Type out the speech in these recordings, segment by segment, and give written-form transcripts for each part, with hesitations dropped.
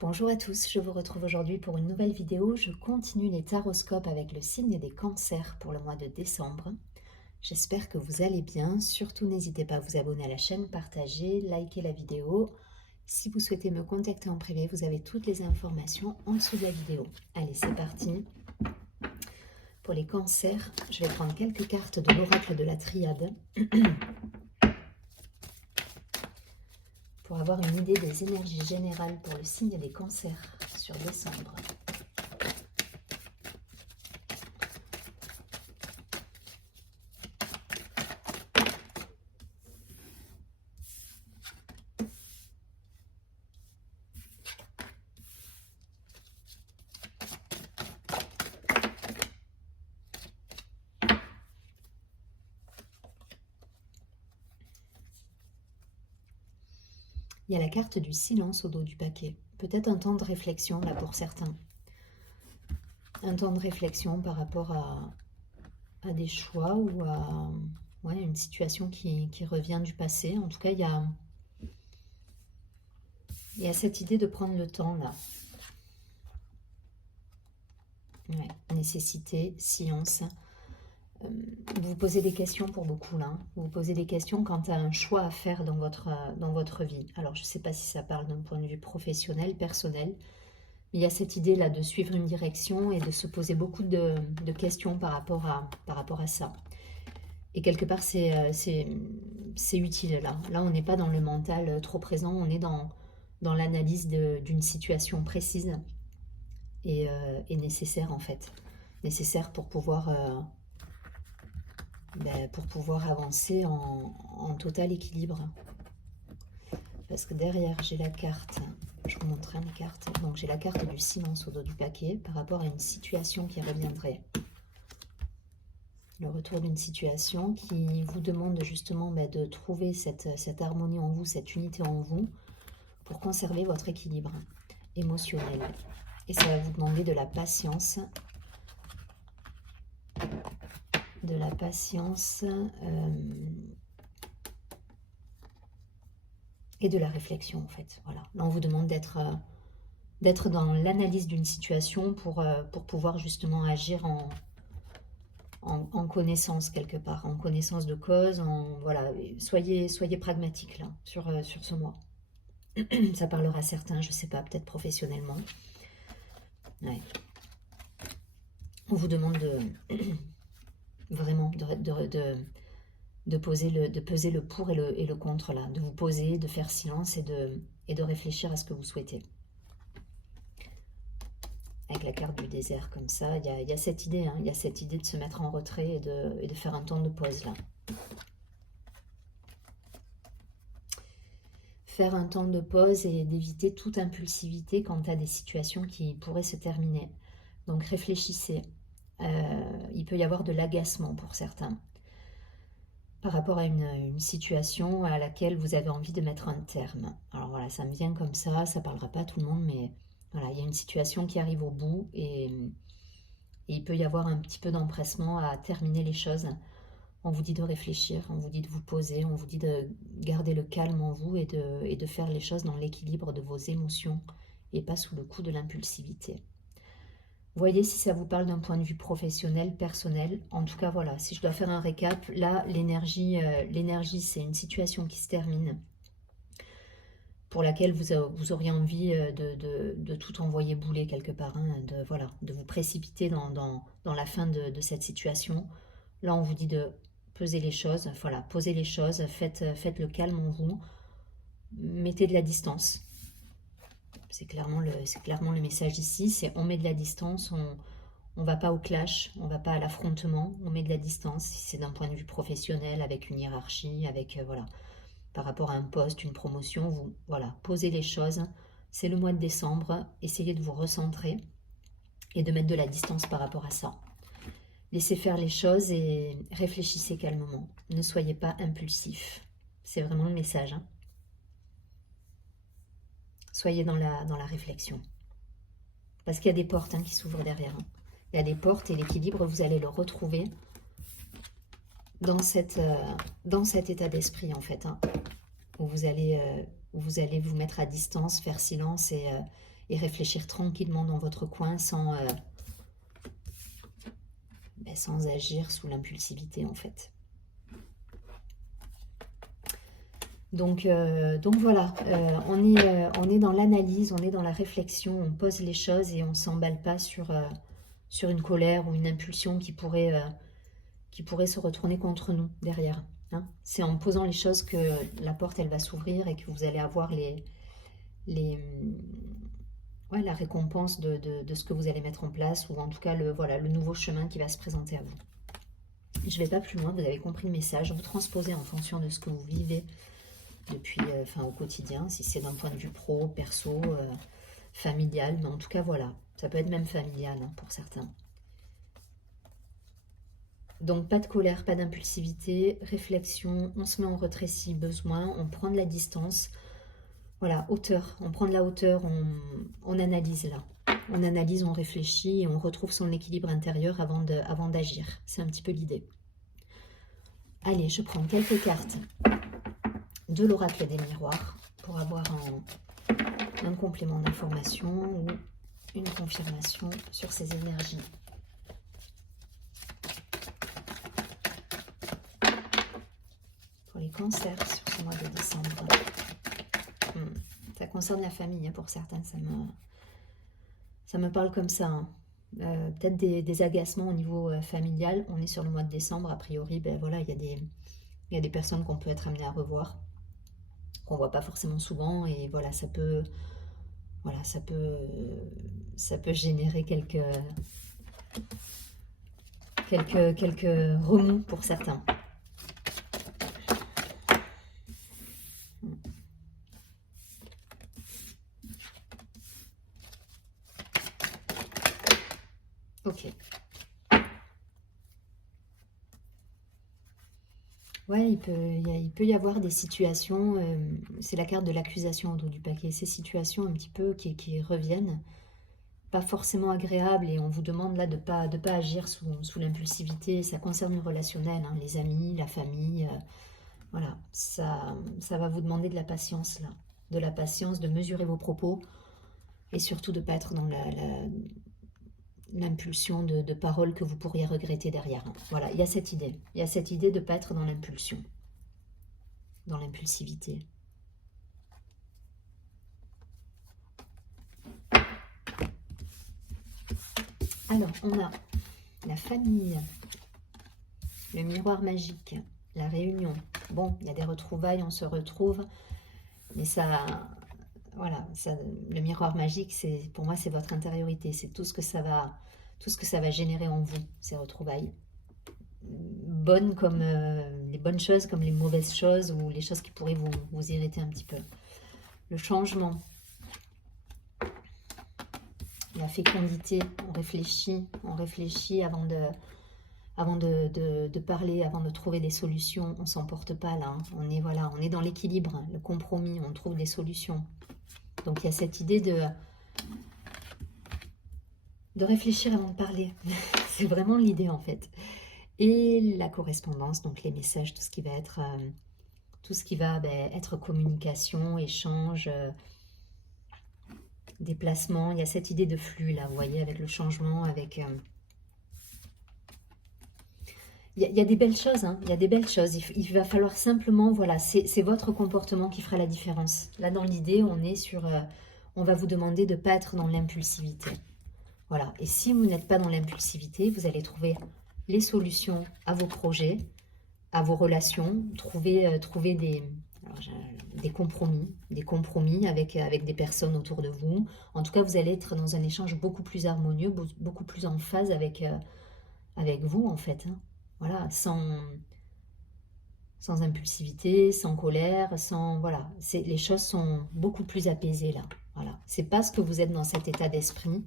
Bonjour à tous, je vous retrouve aujourd'hui pour une nouvelle vidéo. Je continue les taroscopes avec le signe des cancers pour le mois de décembre. J'espère que vous allez bien. Surtout, n'hésitez pas à vous abonner à la chaîne, partager, liker la vidéo. Si vous souhaitez me contacter en privé, vous avez toutes les informations en dessous de la vidéo. Allez, c'est parti. Pour les cancers, je vais prendre quelques cartes de l'oracle de la triade pour avoir une idée des énergies générales pour le signe des cancers sur décembre. Il y a la carte du silence au dos du paquet. Peut-être un temps de réflexion là pour certains. Un temps de réflexion par rapport à des choix ou à une situation qui revient du passé. En tout cas, il y a cette idée de prendre le temps là. Ouais, nécessité, science. Vous vous posez des questions pour beaucoup là. Vous vous posez des questions quant à un choix à faire dans votre vie. Alors, je ne sais pas si ça parle d'un point de vue professionnel, personnel. Il y a cette idée là de suivre une direction et de se poser beaucoup de questions par rapport à ça. Et quelque part, c'est utile là. Là, on n'est pas dans le mental trop présent, on est dans l'analyse d'une situation précise et nécessaire en fait. Nécessaire pour pouvoir avancer en total équilibre. Parce que derrière, j'ai la carte, je vous montre les cartes. Donc j'ai la carte du silence au dos du paquet par rapport à une situation qui reviendrait. Le retour d'une situation qui vous demande justement de trouver cette harmonie en vous, cette unité en vous, pour conserver votre équilibre émotionnel. Et ça va vous demander de la patience. De la patience et de la réflexion en fait. Voilà. Là on vous demande d'être dans l'analyse d'une situation pour pouvoir justement agir en connaissance quelque part, en connaissance de cause, voilà, soyez pragmatique là sur ce mois. Ça parlera à certains, je sais pas, peut-être professionnellement. Ouais. On vous demande vraiment de peser le pour et le contre là, de vous poser, de faire silence et de réfléchir à ce que vous souhaitez. Avec la carte du désert comme ça, il y a cette idée, il y a cette idée de se mettre en retrait et de faire un temps de pause là. Faire un temps de pause et d'éviter toute impulsivité quant à des situations qui pourraient se terminer. Donc réfléchissez. Il peut y avoir de l'agacement pour certains par rapport à une situation à laquelle vous avez envie de mettre un terme. Alors voilà, ça me vient comme ça parlera pas à tout le monde, mais voilà, il y a une situation qui arrive au bout et il peut y avoir un petit peu d'empressement à terminer les choses. On vous dit de réfléchir, on vous dit de vous poser, on vous dit de garder le calme en vous et de faire les choses dans l'équilibre de vos émotions et pas sous le coup de l'impulsivité. Voyez si ça vous parle d'un point de vue professionnel, personnel. En tout cas, voilà, si je dois faire un récap, là, l'énergie, c'est une situation qui se termine, pour laquelle vous auriez envie de tout envoyer bouler quelque part, de vous précipiter dans la fin de cette situation. Là, on vous dit de peser les choses, voilà, posez les choses, faites le calme en vous, mettez de la distance. C'est clairement le message ici, c'est on met de la distance, on ne va pas au clash, on ne va pas à l'affrontement, on met de la distance, si c'est d'un point de vue professionnel, avec une hiérarchie, avec, voilà, par rapport à un poste, une promotion, vous, voilà, posez les choses. C'est le mois de décembre, essayez de vous recentrer et de mettre de la distance par rapport à ça. Laissez faire les choses et réfléchissez calmement. Ne soyez pas impulsif. C'est vraiment le message. Soyez dans la réflexion. Parce qu'il y a des portes qui s'ouvrent derrière. Il y a des portes et l'équilibre, vous allez le retrouver dans cet état d'esprit où vous allez vous mettre à distance, faire silence et réfléchir tranquillement dans votre coin sans agir sous l'impulsivité en fait. Donc voilà, on est dans l'analyse, on est dans la réflexion, on pose les choses et on ne s'emballe pas sur une colère ou une impulsion qui pourrait se retourner contre nous derrière. Hein. C'est en posant les choses que la porte elle va s'ouvrir et que vous allez avoir la récompense de ce que vous allez mettre en place, ou en tout cas le nouveau chemin qui va se présenter à vous. Je ne vais pas plus loin, vous avez compris le message, vous transposez en fonction de ce que vous vivez depuis, au quotidien, si c'est d'un point de vue pro, perso, familial, mais en tout cas voilà, ça peut être même familial hein, pour certains. Donc pas de colère, pas d'impulsivité, réflexion, on se met en retrait si besoin, on prend de la distance, voilà, hauteur, on prend de la hauteur, on analyse là. On analyse, on réfléchit et on retrouve son équilibre intérieur avant d'agir. C'est un petit peu l'idée. Allez, je prends quelques cartes de l'oracle des miroirs pour avoir un complément d'information ou une confirmation sur ces énergies. Pour les cancers sur ce mois de décembre. Ça concerne la famille, hein, pour certains, ça me parle comme ça. Hein. Peut-être des agacements au niveau familial. On est sur le mois de décembre, a priori, ben voilà, il y a des personnes qu'on peut être amené à revoir, qu'on voit pas forcément souvent, et voilà, ça peut générer quelques remous pour certains. Ok. Ouais, il peut y avoir des situations, c'est la carte de l'accusation au dos du paquet, ces situations un petit peu qui reviennent, pas forcément agréables, et on vous demande là de pas agir sous l'impulsivité. Ça concerne le relationnel, hein, les amis, la famille, voilà, ça va vous demander de la patience là, de la patience, de mesurer vos propos, et surtout de ne pas être dans l'impulsion de paroles que vous pourriez regretter derrière. Voilà, il y a cette idée de ne pas être dans l'impulsion, dans l'impulsivité. Alors, on a la famille, le miroir magique, la réunion. Bon, il y a des retrouvailles, on se retrouve, mais ça, voilà, le miroir magique, pour moi, c'est votre intériorité, c'est tout ce que ça va générer en vous, ces retrouvailles. Bonnes comme les bonnes choses, comme les mauvaises choses, ou les choses qui pourraient vous irriter un petit peu. Le changement, la fécondité, on réfléchit avant de parler, avant de trouver des solutions. On ne s'emporte pas là, hein. On est dans l'équilibre, le compromis, on trouve des solutions. Donc il y a cette idée de réfléchir avant de parler. C'est vraiment l'idée en fait. Et la correspondance, donc les messages, tout ce qui va être communication, échange, déplacement. Il y a cette idée de flux là, vous voyez, avec le changement, avec... Il y a des belles choses, hein. Il y a des belles choses. Il va falloir simplement, voilà, c'est votre comportement qui fera la différence. Là, dans l'idée, on est sur... on va vous demander de ne pas être dans l'impulsivité. Voilà. Et si vous n'êtes pas dans l'impulsivité, vous allez trouver les solutions à vos projets, à vos relations, trouver des compromis avec des personnes autour de vous. En tout cas, vous allez être dans un échange beaucoup plus harmonieux, beaucoup plus en phase avec vous, en fait. Hein. Voilà, sans impulsivité, sans colère, voilà. Les choses sont beaucoup plus apaisées, là. Voilà. C'est parce que vous êtes dans cet état d'esprit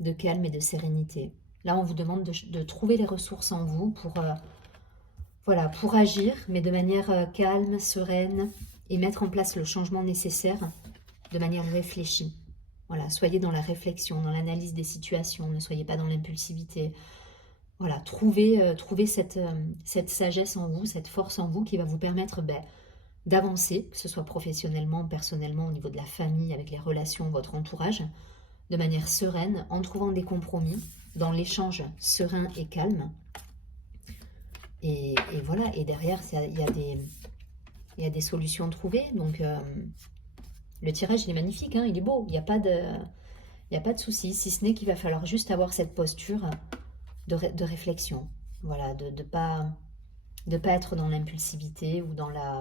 de calme et de sérénité. Là, on vous demande de trouver les ressources en vous pour agir, mais de manière calme, sereine, et mettre en place le changement nécessaire de manière réfléchie. Voilà, soyez dans la réflexion, dans l'analyse des situations, ne soyez pas dans l'impulsivité. Voilà, trouvez cette sagesse en vous, cette force en vous qui va vous permettre d'avancer, que ce soit professionnellement, personnellement, au niveau de la famille, avec les relations, votre entourage, de manière sereine, en trouvant des compromis, dans l'échange serein et calme. Et voilà, et derrière, il y a des solutions trouvées. Donc, le tirage, il est magnifique, hein, il est beau, il n'y a pas de souci, si ce n'est qu'il va falloir juste avoir cette posture de réflexion. Voilà, de ne pas être dans l'impulsivité ou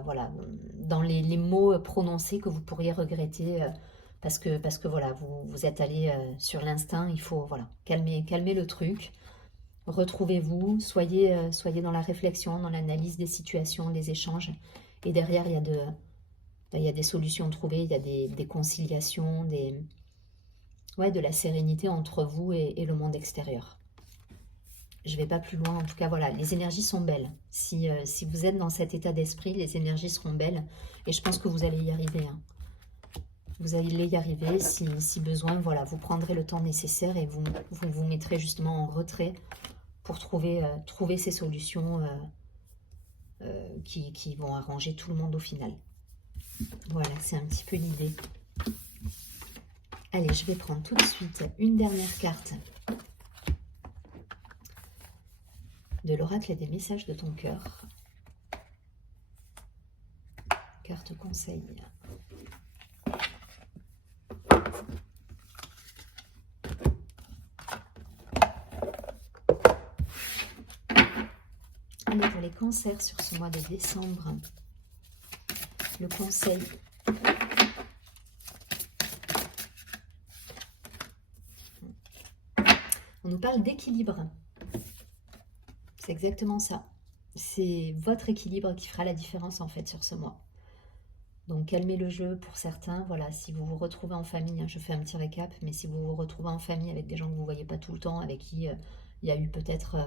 voilà, dans les mots prononcés que vous pourriez regretter parce que voilà, vous êtes allé sur l'instinct. Il faut voilà, calmer le truc, retrouvez-vous, soyez dans la réflexion, dans l'analyse des situations, des échanges, et derrière il y a des solutions trouvées, il y a des conciliations, de la sérénité entre vous et le monde extérieur. Je ne vais pas plus loin, en tout cas voilà, les énergies sont belles. Si vous êtes dans cet état d'esprit, les énergies seront belles et je pense que vous allez y arriver. Hein. Vous allez y arriver, si besoin, voilà, vous prendrez le temps nécessaire et vous mettrez justement en retrait pour trouver ces solutions qui vont arranger tout le monde au final. Voilà, c'est un petit peu l'idée. Allez, je vais prendre tout de suite une dernière carte de l'oracle et des messages de ton cœur. Carte conseil. Allez, pour les cancers sur ce mois de décembre, le conseil. On nous parle d'équilibre. C'est exactement ça. C'est votre équilibre qui fera la différence en fait sur ce mois. Donc calmez le jeu pour certains. Voilà, si vous vous retrouvez en famille, hein, je fais un petit récap, mais si vous vous retrouvez en famille avec des gens que vous ne voyez pas tout le temps, avec qui il y a eu peut-être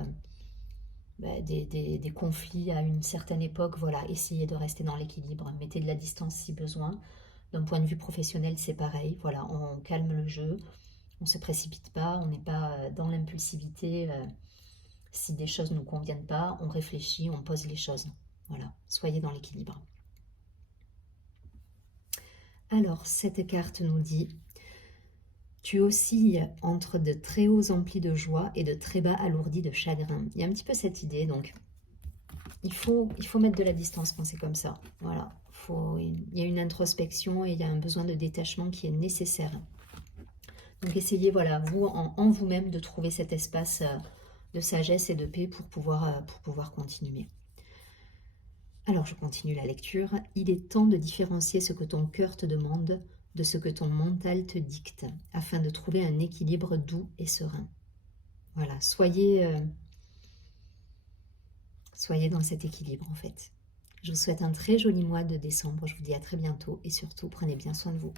des conflits à une certaine époque, voilà, essayez de rester dans l'équilibre. Mettez de la distance si besoin. D'un point de vue professionnel, c'est pareil. Voilà, on calme le jeu, on ne se précipite pas, on n'est pas dans l'impulsivité. Si des choses ne nous conviennent pas, on réfléchit, on pose les choses. Voilà, soyez dans l'équilibre. Alors, cette carte nous dit « Tu oscilles entre de très hauts emplis de joie et de très bas alourdis de chagrin. » Il y a un petit peu cette idée, donc il faut mettre de la distance quand c'est comme ça. Voilà, il y a une introspection et il y a un besoin de détachement qui est nécessaire. Donc essayez, voilà, vous en vous-même de trouver cet espace de sagesse et de paix pour pouvoir continuer. Alors je continue la lecture. Il est temps de différencier ce que ton cœur te demande de ce que ton mental te dicte, afin de trouver un équilibre doux et serein. Voilà, soyez dans cet équilibre en fait. Je vous souhaite un très joli mois de décembre. Je vous dis à très bientôt et surtout prenez bien soin de vous.